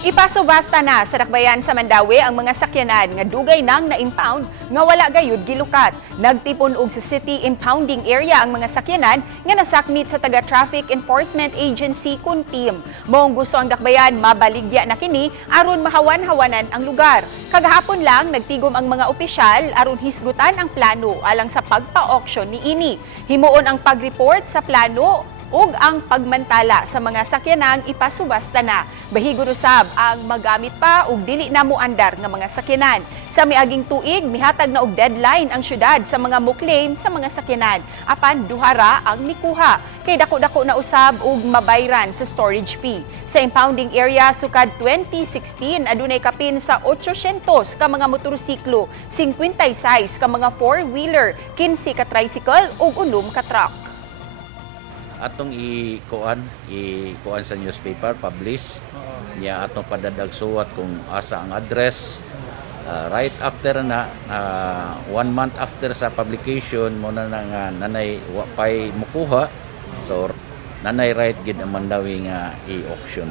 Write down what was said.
Ipasubasta na sa Dakbayan sa Mandawi ang mga sakyanan nga dugay nang na-impound nga wala gayud gilukat. Nagtipon og sa City Impounding Area ang mga sakyanan nga nasakmit sa taga Traffic Enforcement Agency kun team. Moong gusto ang Dakbayan mabaligya na kini aron mahawan-hawanan ang lugar. Kagahapon lang nagtigom ang mga opisyal aron hisgutan ang plano alang sa pagpa-auction ni ini. Himuon ang pag-report sa plano ug ang pagmantala sa mga sakyanang ipasubasta na. Bahigod usab ang magamit pa ug dili na moandar nga mga sakyanan. Sa miaging tuig, mihatag na og deadline ang syudad sa mga mo-claim sa mga sakyanan. Apan duhara ang mikuha. Kay dako-dako na usab ug mabayran sa storage fee. Sa impounding area sukad 2016 adunay kapin sa 800 ka mga motorsiklo, 56 ka mga four-wheeler, 15 ka tricycle ug 6 ka truck. Atong ikuan sa newspaper, publish niya atong padadag suwat kung asa ang address. Right after na 1 month after sa publication mo na nga nanay wa pay mukuha, so nanay right gid ang Mandawi nga i-auction.